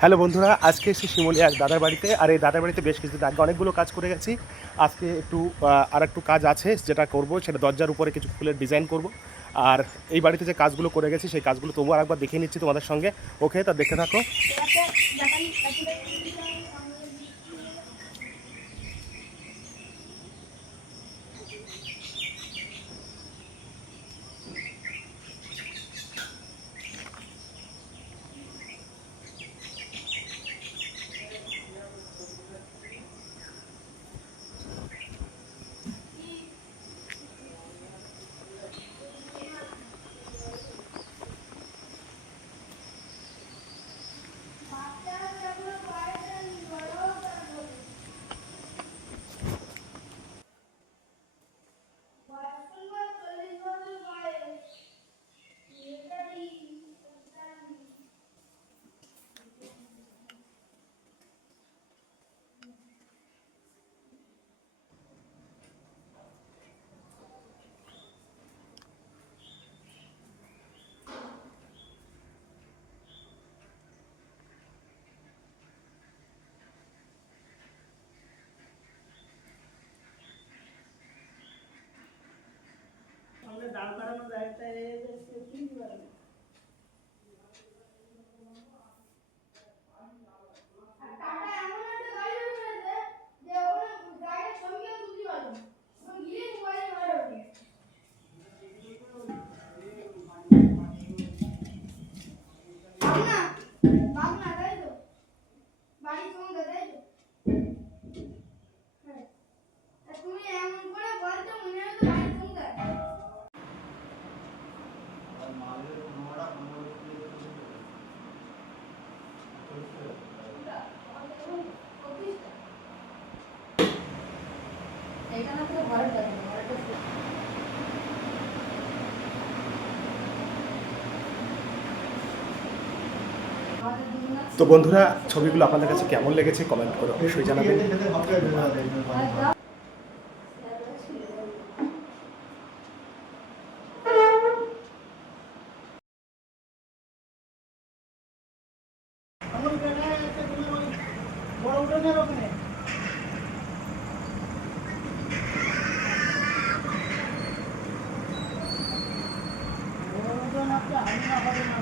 Hello বন্ধুরা, আজকে এসে শিমলি এক দাদার বাড়িতে। আর এই দাদার বাড়িতে বেশ কিছুদিন আগে অনেকগুলো কাজ করে গেছি। আজকে একটু আর একটু কাজ আছে যেটা করব, সেটা দরজার উপরে কিছু ফুলের ডিজাইন করব। আর এই বাড়িতে যে কাজগুলো করে গেছি, সেই কাজগুলো তবু আর একবার দেখে নিচ্ছি তোমাদের সঙ্গে। ওকে, তা দেখতে থাকো। Almanın dertleri de kim var? তো বন্ধুরা ছবিগুলো আপনাদের কাছে কেমন লেগেছে কমেন্ট করে অবশ্যই জানাবেন। বড় ওখানে বড়